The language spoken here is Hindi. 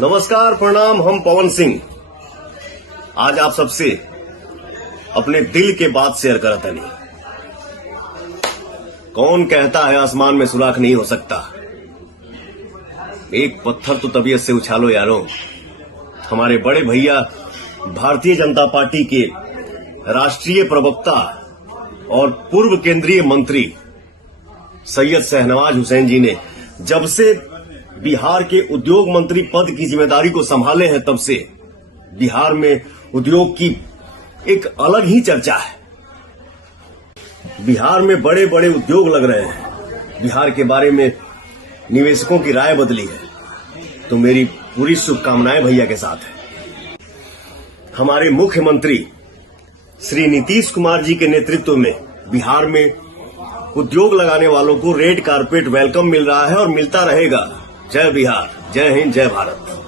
नमस्कार, प्रणाम। हम पवन सिंह आज आप सबसे अपने दिल के बात शेयर करत हनी। कौन कहता है आसमान में सुराख नहीं हो सकता। एक पत्थर तो तबीयत से उछालो यारो। हमारे बड़े भैया भारतीय जनता पार्टी के राष्ट्रीय प्रवक्ता और पूर्व केंद्रीय मंत्री सैयद शहनवाज हुसैन जी ने जब से बिहार के उद्योग मंत्री पद की जिम्मेदारी को संभाले हैं, तब से बिहार में उद्योग की एक अलग ही चर्चा है। बिहार में बड़े बड़े उद्योग लग रहे हैं। बिहार के बारे में निवेशकों की राय बदली है, तो मेरी पूरी शुभकामनाएं भैया के साथ है। हमारे मुख्यमंत्री श्री नीतीश कुमार जी के नेतृत्व में बिहार में उद्योग लगाने वालों को रेड कारपेट वेलकम मिल रहा है और मिलता रहेगा। जय बिहार, जय हिंद, जय भारत।